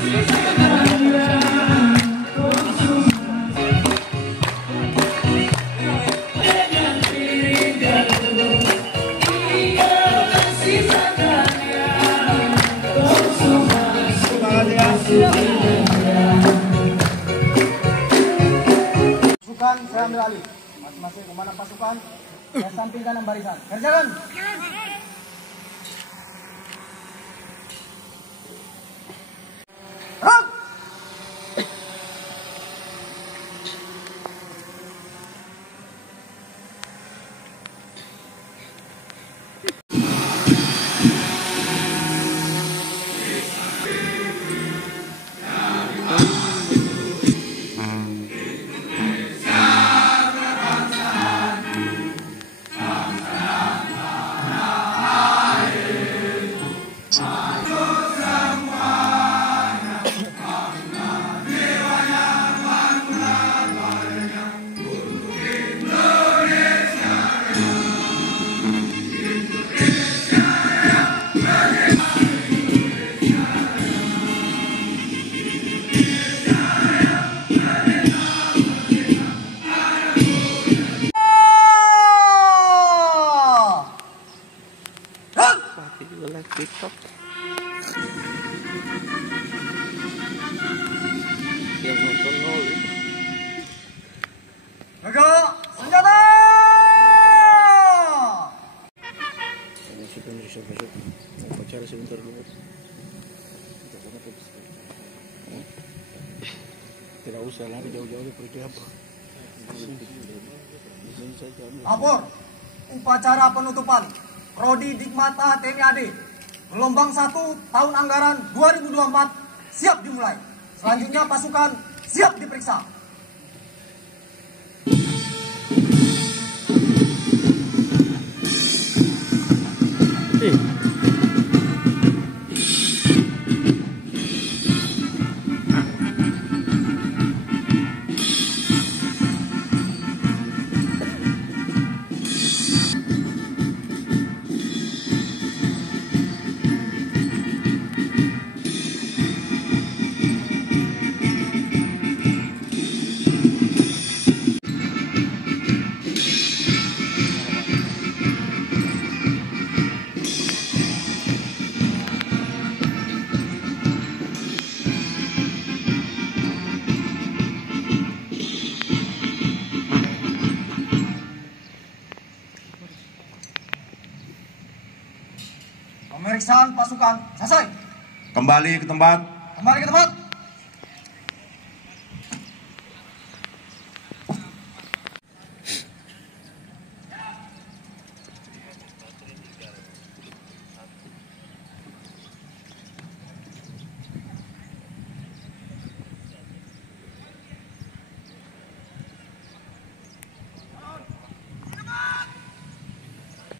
Pasukan saya ambil alih. Masing-masing komandan pasukan saya samping kanan barisan. Kerjakan. TikTok yang nonton nol Jaga senjata. sudah masuk pacar sebentar dulu. Tidak usah lari jauh-jauh pergi apa. Lapor upacara penutupan Prodi Dikmata TNI AD gelombang 1 tahun anggaran 2024 siap dimulai. Selanjutnya pasukan siap diperiksa. Pemeriksaan pasukan selesai. Kembali ke tempat. Kembali ke tempat.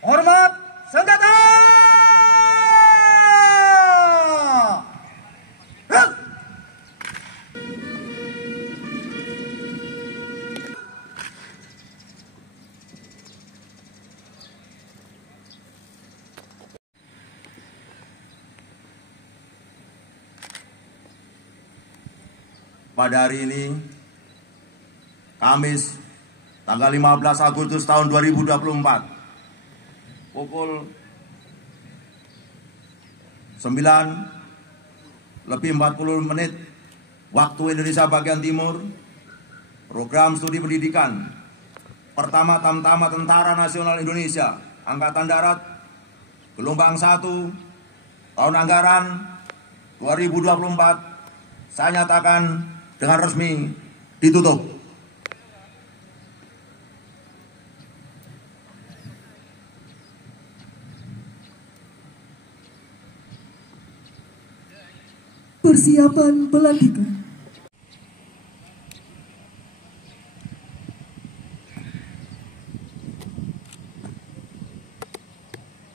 Hormat senjata. Pada hari ini, Kamis, tanggal 15 Agustus tahun 2024, pukul 9:40 waktu Indonesia bagian Timur, program studi pendidikan pertama Tamtama Tentara Nasional Indonesia Angkatan Darat gelombang 1 tahun anggaran 2024 saya nyatakan dengan resmi ditutup. Persiapan pelantikan.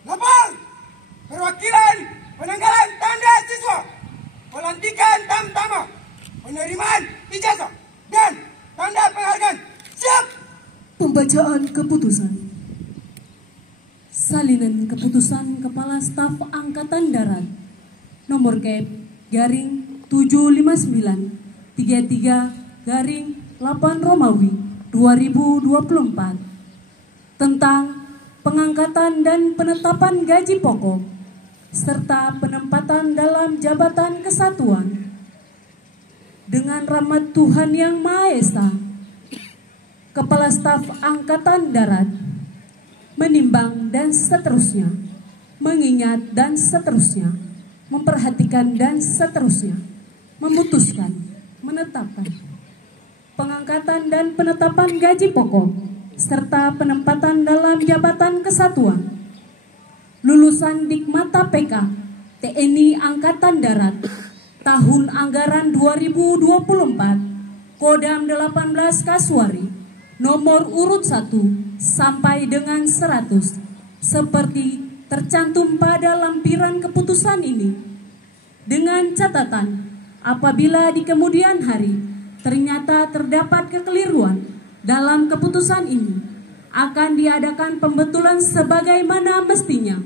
Lapor perwakilan penanggalan tanda siswa pelantikan Tamtama, penerimaan ijazah dan tanda penghargaan siap. Pembacaan keputusan. Salinan keputusan Kepala Staf Angkatan Darat nomor Kep garing 759-33/8 Romawi 2024 tentang pengangkatan dan penetapan gaji pokok serta penempatan dalam jabatan kesatuan dengan rahmat Tuhan Yang Maha Esa. Kepala Staf Angkatan Darat menimbang dan seterusnya, mengingat dan seterusnya, memperhatikan dan seterusnya, memutuskan, menetapkan pengangkatan dan penetapan gaji pokok serta penempatan dalam jabatan kesatuan lulusan Dikmata PK TNI Angkatan Darat tahun anggaran 2024 Kodam 18 Kasuari nomor urut 1 sampai dengan 100 seperti tercantum pada lampiran keputusan ini, dengan catatan apabila di kemudian hari ternyata terdapat kekeliruan dalam keputusan ini, akan diadakan pembetulan sebagaimana mestinya.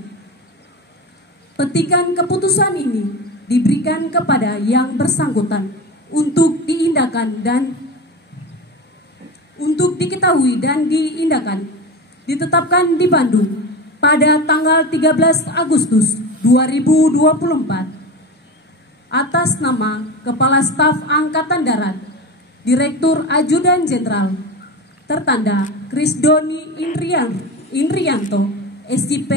Petikan keputusan ini diberikan kepada yang bersangkutan untuk diindahkan dan untuk diketahui dan diindahkan, ditetapkan di Bandung pada tanggal 13 Agustus 2024 atas nama Kepala Staf Angkatan Darat, Direktur Ajudan Jenderal, tertanda Krisdoni Indrianto, SIP,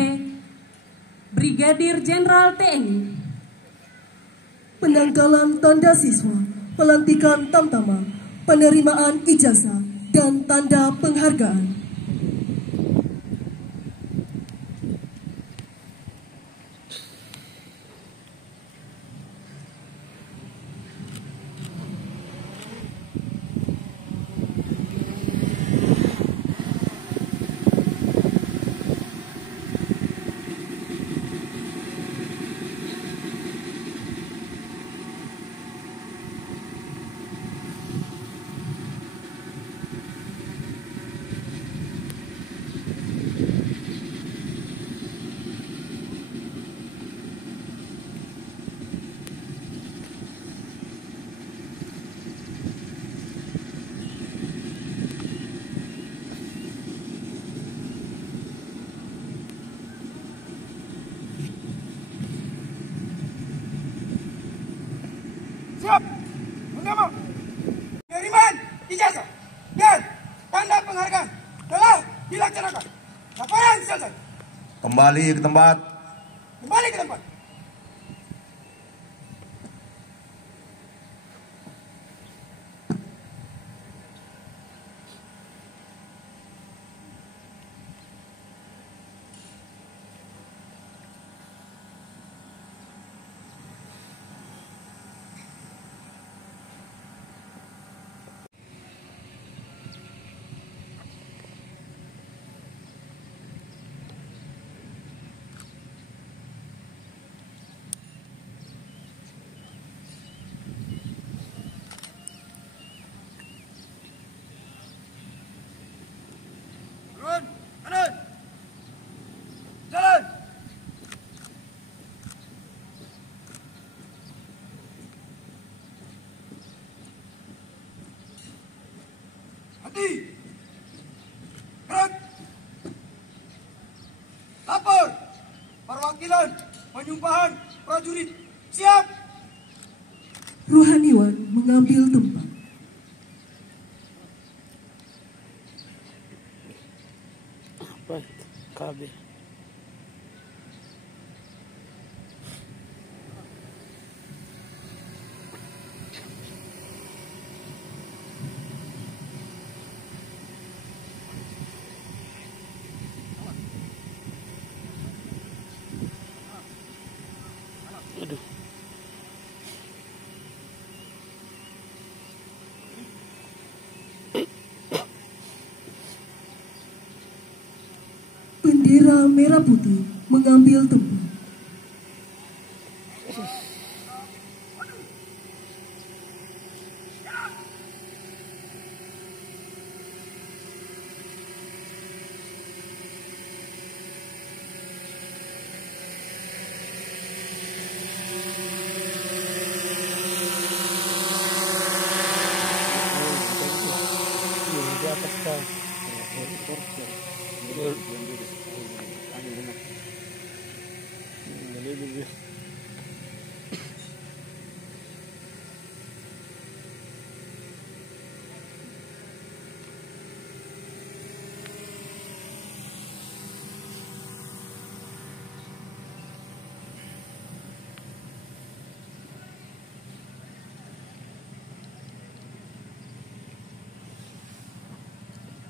Brigadir Jenderal TNI. Penanggalan tanda siswa, pelantikan tamtama, penerimaan ijazah, dan tanda penghargaan. Siap, mengamal. Penerimaan ijazah dan tanda penghargaan telah dilaksanakan. Laporan selesai. Kembali ke tempat. Kembali ke tempat. Turun, kanan. Jalan. Hati. Gerak. Lapor. Perwakilan penyumpahan prajurit. Siap. Rohaniwan mengambil tempat. Apa itu? KB. Aduh. Bendera merah putih mengambil tempat.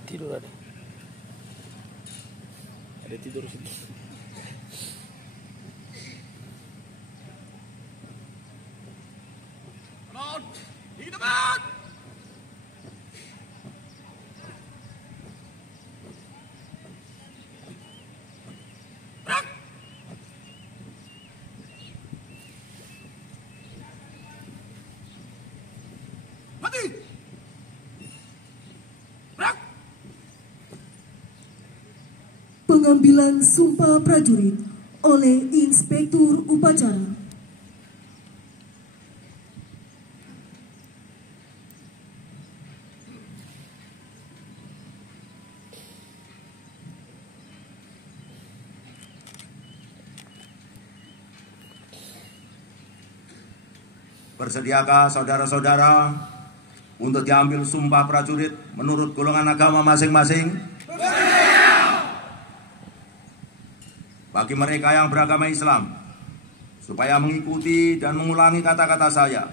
tidur ada. Ada tidur situ. Di depan. Mati. Pengambilan sumpah prajurit oleh Inspektur Upacara. Bersediakah saudara-saudara untuk diambil sumpah prajurit menurut golongan agama masing-masing? Bagi mereka yang beragama Islam, supaya mengikuti dan mengulangi kata-kata saya.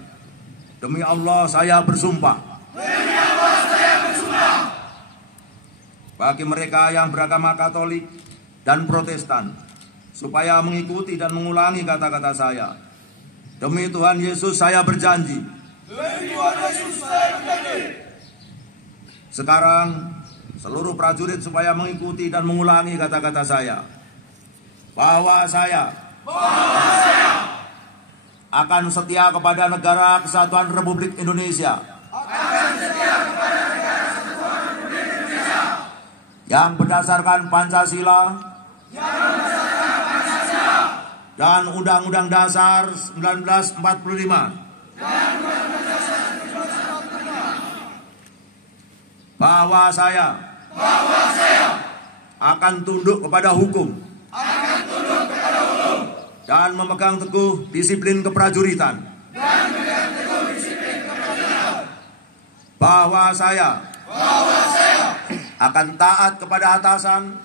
Demi Allah saya bersumpah. Demi Allah saya bersumpah. Bagi mereka yang beragama Katolik dan Protestan, supaya mengikuti dan mengulangi kata-kata saya. Demi Tuhan Yesus saya berjanji. Demi Tuhan Yesus saya berjanji. Sekarang seluruh prajurit supaya mengikuti dan mengulangi kata-kata saya. Bahwa saya akan setia kepada Negara Kesatuan Republik Indonesia. Yang berdasarkan Pancasila. Dan Undang-Undang Dasar 1945. Bahwa saya akan tunduk kepada hukum. Dan memegang teguh disiplin keprajuritan. Bahwa saya akan taat kepada atasan.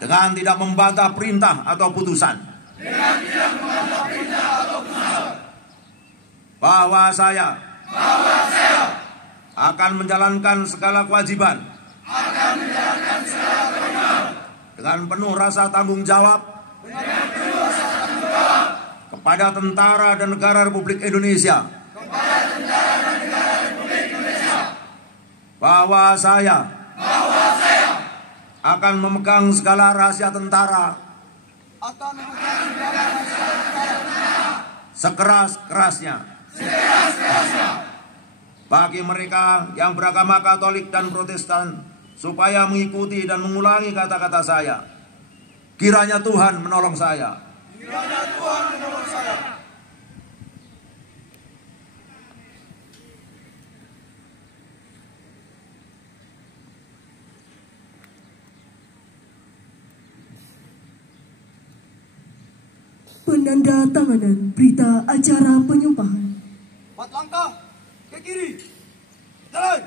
Dengan tidak membantah perintah atau putusan. Bahwa saya akan menjalankan segala kewajiban. Dengan penuh rasa tanggung jawab. Kepada tentara dan negara Republik Indonesia. Bahwa saya akan memegang segala rahasia tentara. Sekeras-kerasnya. Bagi mereka yang beragama Katolik dan Protestan, supaya mengikuti dan mengulangi kata-kata saya. Kiranya Tuhan menolong saya. Kiranya Tuhan menolong saya. Penandatanganan berita acara penyumpahan. 4 langkah ke kiri. Jalan.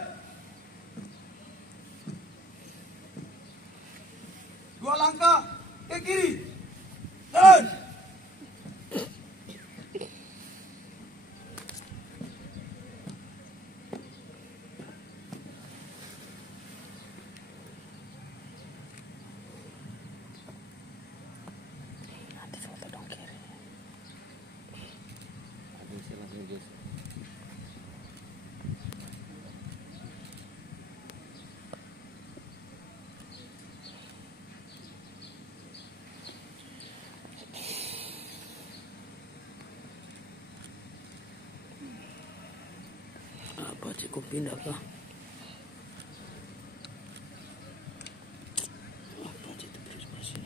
2 langkah ke kiri. Jalan. Apa cukup pindah kah? Apa itu berisbasi?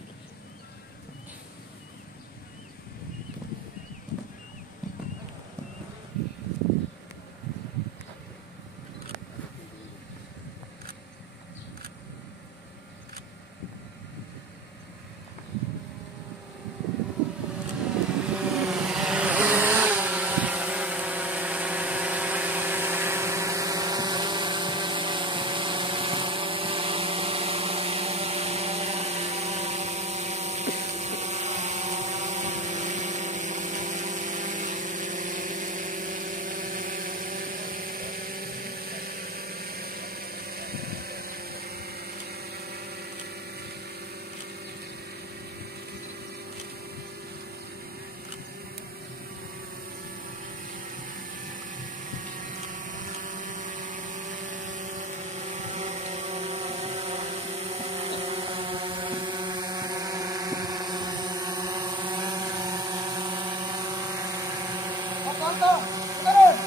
langkah, terus,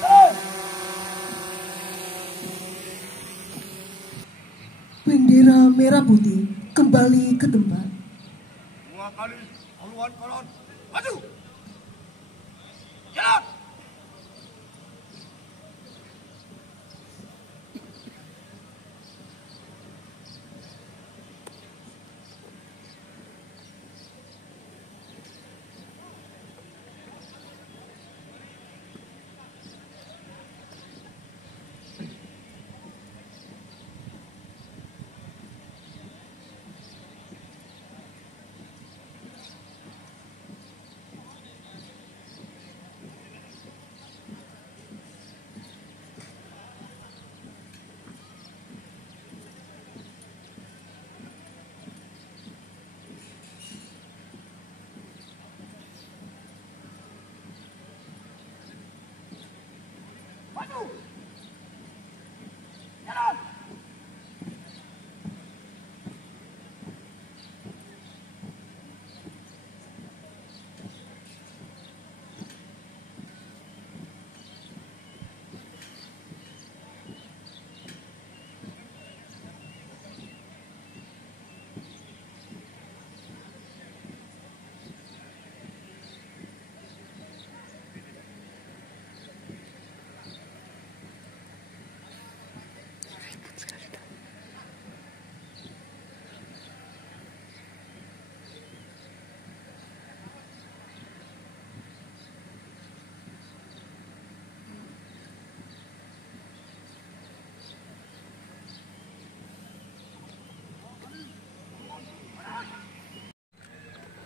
terus. Bendera merah putih kembali ke tempat. 2 kali haluan kolon, maju. Jalan. Maju. Jalan.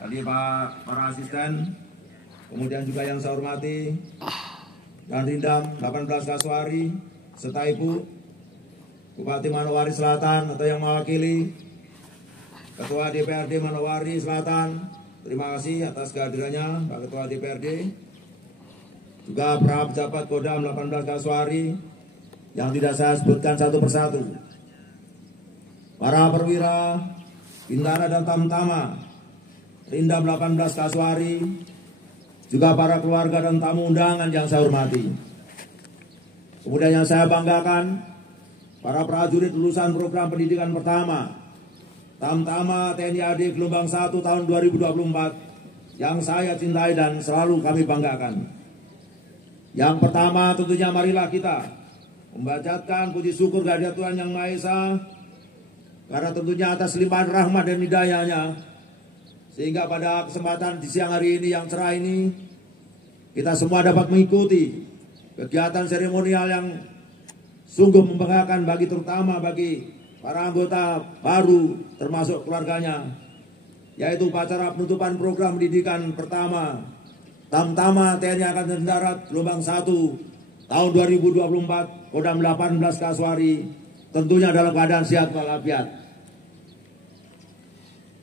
Tadi para asisten, kemudian juga yang saya hormati, dan Rindam 18 Kasuari, serta Ibu Bupati Manowari Selatan atau yang mewakili, Ketua DPRD Manowari Selatan, terima kasih atas kehadirannya Pak Ketua DPRD, juga para pejabat Kodam 18 Kasuari yang tidak saya sebutkan satu persatu, para perwira, bintara dan tamtama, Rindam 18 Kasuari, juga para keluarga dan tamu undangan yang saya hormati. Kemudian yang saya banggakan, para prajurit lulusan program pendidikan pertama, Tamtama TNI AD Gelombang 1 tahun 2024, yang saya cintai dan selalu kami banggakan. Yang pertama tentunya marilah kita membacakan puji syukur kehadirat Tuhan Yang Maha Esa, karena tentunya atas limpahan rahmat dan hidayahnya, sehingga pada kesempatan di siang hari ini yang cerah ini, kita semua dapat mengikuti kegiatan seremonial yang sungguh membanggakan terutama bagi para anggota baru termasuk keluarganya, yaitu upacara penutupan program pendidikan pertama Tamtama TNI Angkatan Darat Gelombang 1 tahun 2024 Kodam 18 Kasuari, tentunya dalam keadaan sehat walafiat.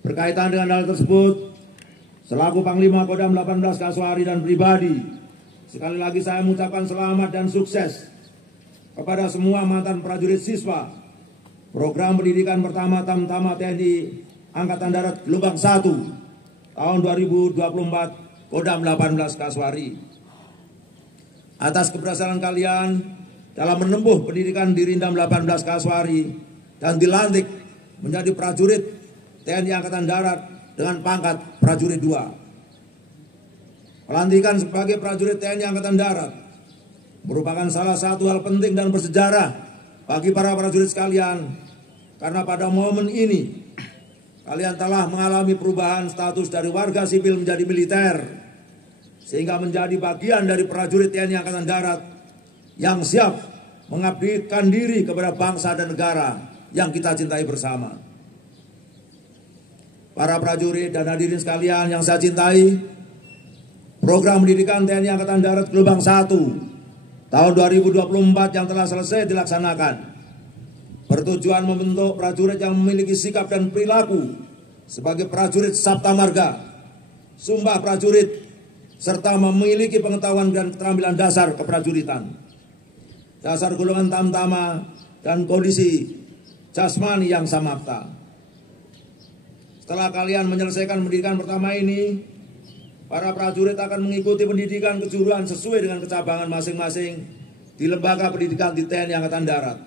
Berkaitan dengan hal tersebut, selaku Panglima Kodam 18 Kasuari dan pribadi, sekali lagi saya mengucapkan selamat dan sukses kepada semua mantan prajurit siswa program pendidikan pertama Tamtama TNI Angkatan Darat Gelombang 1 tahun 2024 Kodam 18 Kasuari. Atas keberhasilan kalian dalam menempuh pendidikan di Rindam 18 Kasuari dan dilantik menjadi prajurit TNI Angkatan Darat dengan pangkat prajurit 2. Pelantikan sebagai prajurit TNI Angkatan Darat merupakan salah satu hal penting dan bersejarah bagi para prajurit sekalian, karena pada momen ini kalian telah mengalami perubahan status dari warga sipil menjadi militer, sehingga menjadi bagian dari prajurit TNI Angkatan Darat yang siap mengabdikan diri kepada bangsa dan negara yang kita cintai bersama. Para prajurit dan hadirin sekalian yang saya cintai, program pendidikan TNI Angkatan Darat Gelombang 1 tahun 2024 yang telah selesai dilaksanakan bertujuan membentuk prajurit yang memiliki sikap dan perilaku sebagai prajurit Sabta Marga, sumpah prajurit, serta memiliki pengetahuan dan keterampilan dasar keprajuritan, dasar golongan tamtama, dan kondisi jasmani yang samapta. Setelah kalian menyelesaikan pendidikan pertama ini, para prajurit akan mengikuti pendidikan kejuruan sesuai dengan kecabangan masing-masing di lembaga pendidikan di TNI Angkatan Darat.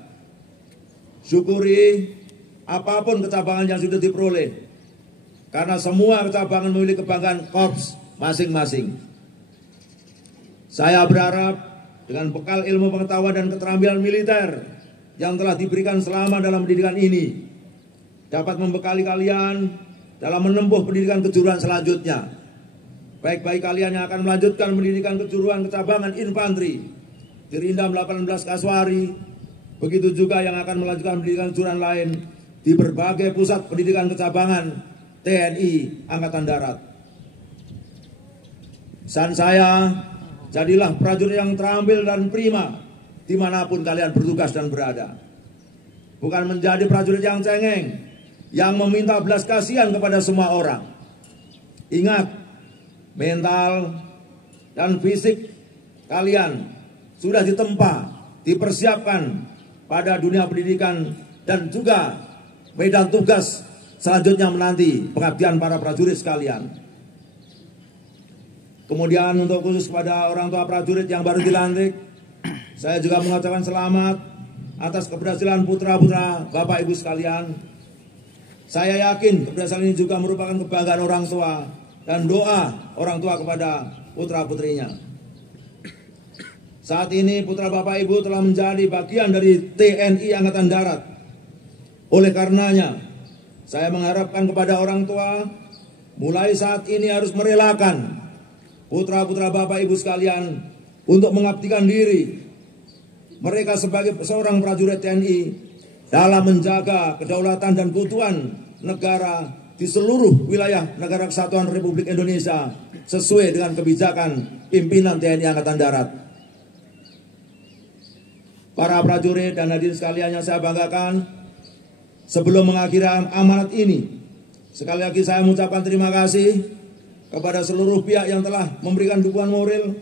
Syukuri apapun kecabangan yang sudah diperoleh, karena semua kecabangan memiliki kebanggaan korps masing-masing. Saya berharap dengan bekal ilmu pengetahuan dan keterampilan militer yang telah diberikan selama dalam pendidikan ini, dapat membekali kalian dalam menempuh pendidikan kejuruan selanjutnya. Baik bagi kalian yang akan melanjutkan pendidikan kejuruan kecabangan infanteri di Rindam 18 Kasuari, begitu juga yang akan melanjutkan pendidikan kejuruan lain di berbagai pusat pendidikan kecabangan TNI Angkatan Darat. Pesan saya, jadilah prajurit yang terampil dan prima dimanapun kalian bertugas dan berada. Bukan menjadi prajurit yang cengeng, yang meminta belas kasihan kepada semua orang. Ingat, mental dan fisik kalian sudah ditempa, dipersiapkan pada dunia pendidikan dan juga medan tugas selanjutnya menanti pengabdian para prajurit sekalian. Kemudian untuk khusus kepada orang tua prajurit yang baru dilantik, saya juga mengucapkan selamat atas keberhasilan putra-putra Bapak Ibu sekalian. Saya yakin keberhasilan ini juga merupakan kebanggaan orang tua dan doa orang tua kepada putra-putrinya. Saat ini putra Bapak Ibu telah menjadi bagian dari TNI Angkatan Darat. Oleh karenanya, saya mengharapkan kepada orang tua, mulai saat ini harus merelakan putra-putra Bapak Ibu sekalian untuk mengabdikan diri mereka sebagai seorang prajurit TNI dalam menjaga kedaulatan dan keutuhan negara di seluruh wilayah Negara Kesatuan Republik Indonesia sesuai dengan kebijakan pimpinan TNI Angkatan Darat. Para prajurit dan hadirin sekalian yang saya banggakan, sebelum mengakhiri amanat ini, sekali lagi saya mengucapkan terima kasih kepada seluruh pihak yang telah memberikan dukungan moral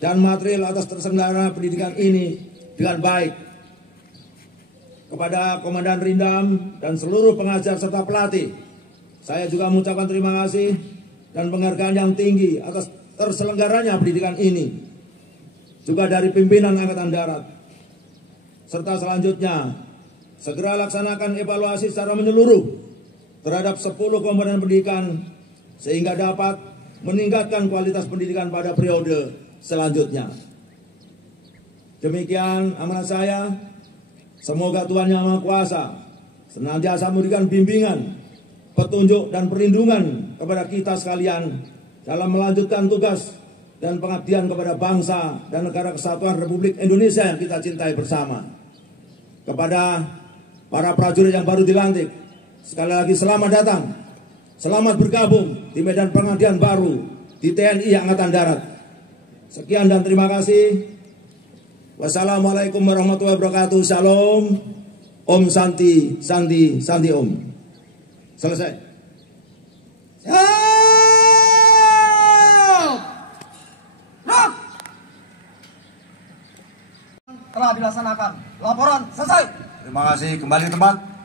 dan material atas terselenggara pendidikan ini dengan baik. Kepada Komandan Rindam dan seluruh pengajar serta pelatih, saya juga mengucapkan terima kasih dan penghargaan yang tinggi atas terselenggaranya pendidikan ini. Juga dari pimpinan Angkatan Darat. Serta selanjutnya, segera laksanakan evaluasi secara menyeluruh terhadap 10 komponen pendidikan sehingga dapat meningkatkan kualitas pendidikan pada periode selanjutnya. Demikian amanat saya. Semoga Tuhan Yang Maha Kuasa senantiasa memberikan bimbingan, petunjuk dan perlindungan kepada kita sekalian dalam melanjutkan tugas dan pengabdian kepada bangsa dan negara kesatuan Republik Indonesia yang kita cintai bersama. Kepada para prajurit yang baru dilantik, sekali lagi selamat datang, selamat bergabung di medan pengabdian baru di TNI Angkatan Darat. Sekian dan terima kasih. Wassalamualaikum warahmatullahi wabarakatuh. Shalom. Om Santi, Santi, Santi Om. Selesai. Telah dilaksanakan. Laporan selesai. Terima kasih. Kembali tempat.